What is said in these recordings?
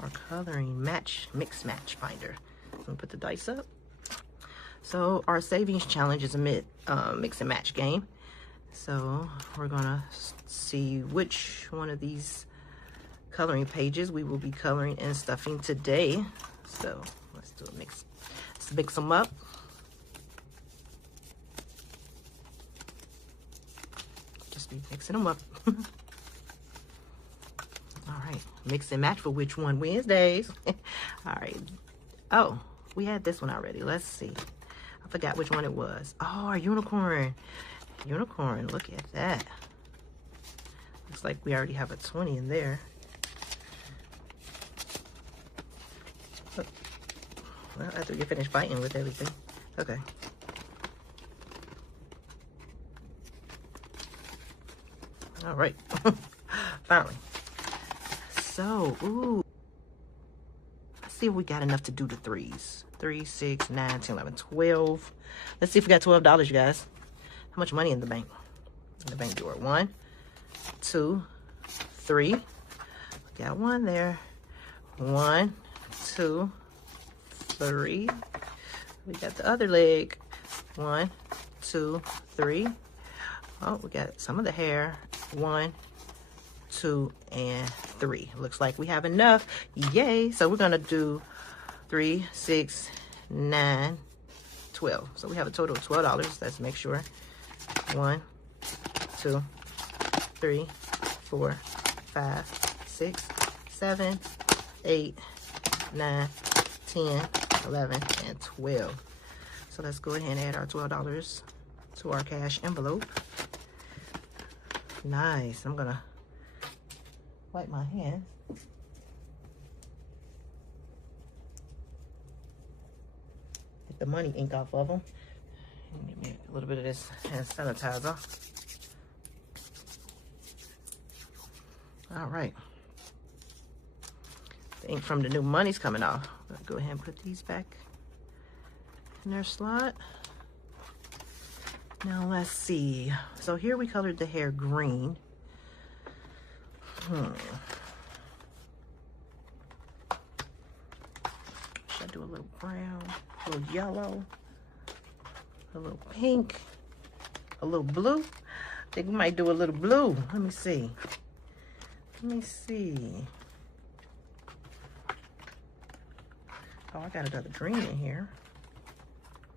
our coloring mix match finder. Let me put the dice up. So our savings challenge is a mix and match game. So we're gonna see which one of these coloring pages we will be coloring and stuffing today. So let's do a mix. Let's mix them up. Just be mixing them up. All right, mix and match for which one Wednesdays. All right. Oh, we had this one already. Let's see. I forgot which one it was. Oh, our unicorn. Unicorn, look at that. Looks like we already have a 20 in there. Well, after you finish fighting with everything. Okay. All right. Finally. So, ooh. Let's see if we got enough to do the threes. 3, 6, 9, 10, 11, 12. Let's see if we got $12, you guys. How much money in the bank? In the bank drawer. 1, 2, 3. We got one there. 1, 2, 3. We got the other leg. 1, 2, 3. Oh, we got some of the hair. 1, 2, and 3. Looks like we have enough. Yay. So we're gonna do 3, 6, 9, 12. So we have a total of $12. Let's make sure. 1, 2, 3, 4, 5, 6, 7, 8, 9, 10, 11, and 12. So let's go ahead and add our $12 to our cash envelope. Nice. I'm gonna wipe my hands. Get the money ink off of them. Give me a little bit of this hand sanitizer. All right. The ink from the new money's coming off. I'll go ahead and put these back in their slot. Now let's see. So here we colored the hair green. Should I do a little brown, a little yellow, a little pink, a little blue? I think we might do a little blue. Let me see. Let me see. Oh, I got another green in here.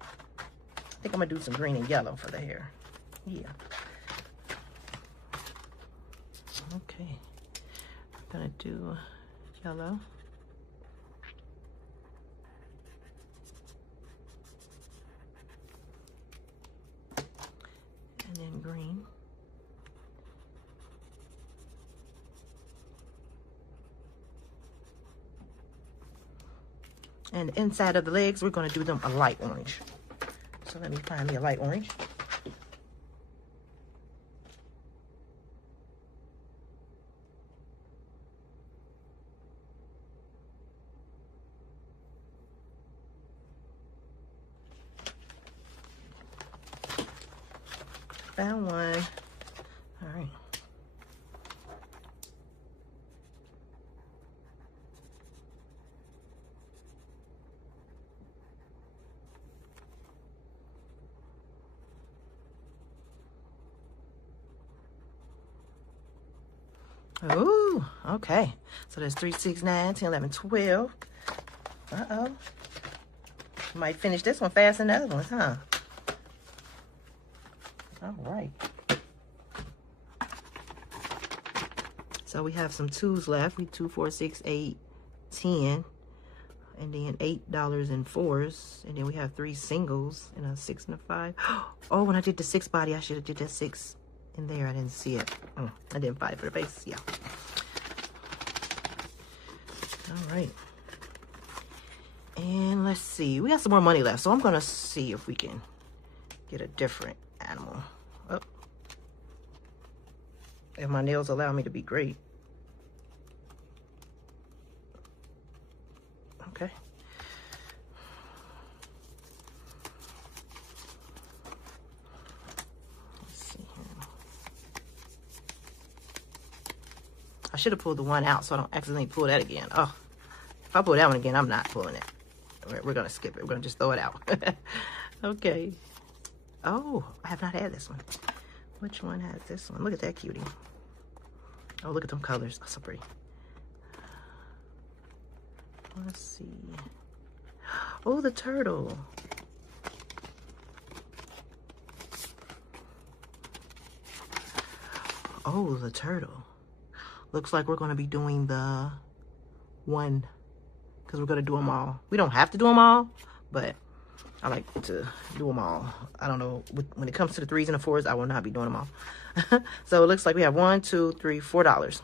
I think I'm gonna do some green and yellow for the hair. Yeah. Okay. I'm gonna do yellow. And then green. And inside of the legs, we're gonna do them a light orange. So let me find me a light orange. Found one. All right. Ooh, okay. So there's 3, 6, 9, 10, 11, 12. Uh-oh. Might finish this one faster than the other ones, huh? All right. So we have some 2s left. We 2, 4, 6, 8, 10. And then $8 in 4s. And then we have 3 singles and a 6 and a 5. Oh, when I did the 6 body, I should have did that 6 in there. I didn't see it. I didn't 5 for the face. Yeah. All right. And let's see. We got some more money left. So I'm going to see if we can get a different animal. Oh. If my nails allow me to be great. Okay. Let's see here. I should have pulled the one out so I don't accidentally pull that again. Oh, If I pull that one again, I'm not pulling it. We're going to skip it. We're going to just throw it out. Okay. Oh, I have not had this one. Which one has this one? Look at that cutie. Oh, look at them colors. Oh, so pretty. Let's see. Oh, the turtle. Oh, the turtle. Looks like we're going to be doing the one, because we're going to do them all. We don't have to do them all, but I like to do them all. I don't know. When it comes to the 3s and the 4s, I will not be doing them all. So it looks like we have $1, $2, $3, $4.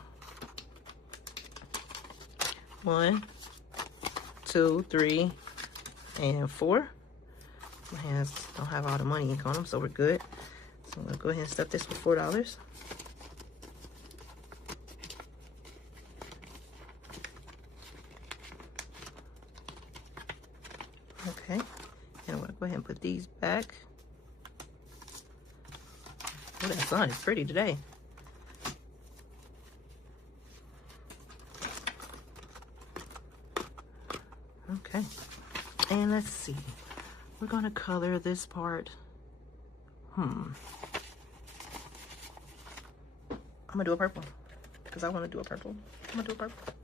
1, 2, 3, and 4. My hands don't have all the money ink on them, so we're good. So I'm going to go ahead and stuff this for $4. Okay, and I'm going to go ahead and put these back. Oh, that sun is pretty today. Okay, and let's see. We're going to color this part. I'm going to do a purple because I want to do a purple. I'm going to do a purple.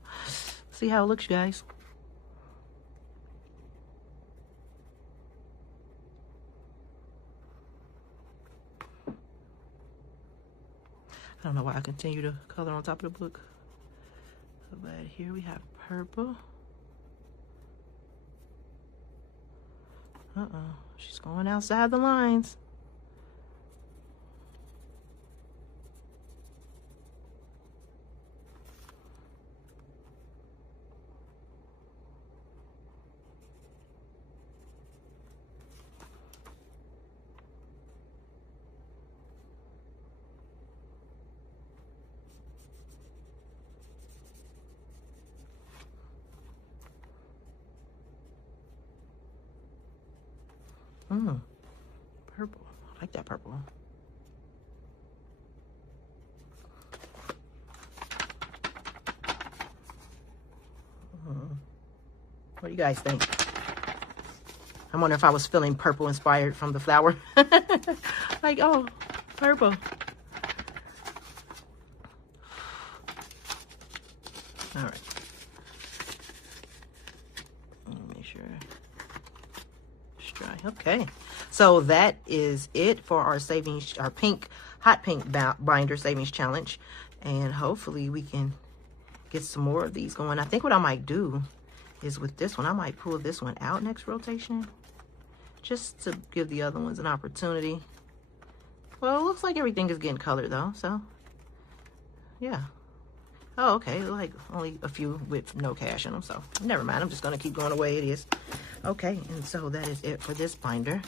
See how it looks, you guys. I don't know why I continue to color on top of the book. But here we have purple. She's going outside the lines. Purple. I like that purple. What do you guys think? I wonder if I was feeling purple inspired from the flower. Like, oh, purple. All right. Make sure it's dry. Okay. So that is it for our savings, our pink, hot pink binder savings challenge. And hopefully we can get some more of these going. I think what I might do is with this one, I might pull this one out next rotation, just to give the other ones an opportunity. Well, it looks like everything is getting colored though, so yeah. Oh, okay, like only a few with no cash in them, so never mind. I'm just gonna keep going the way it is. Okay, and so that is it for this binder.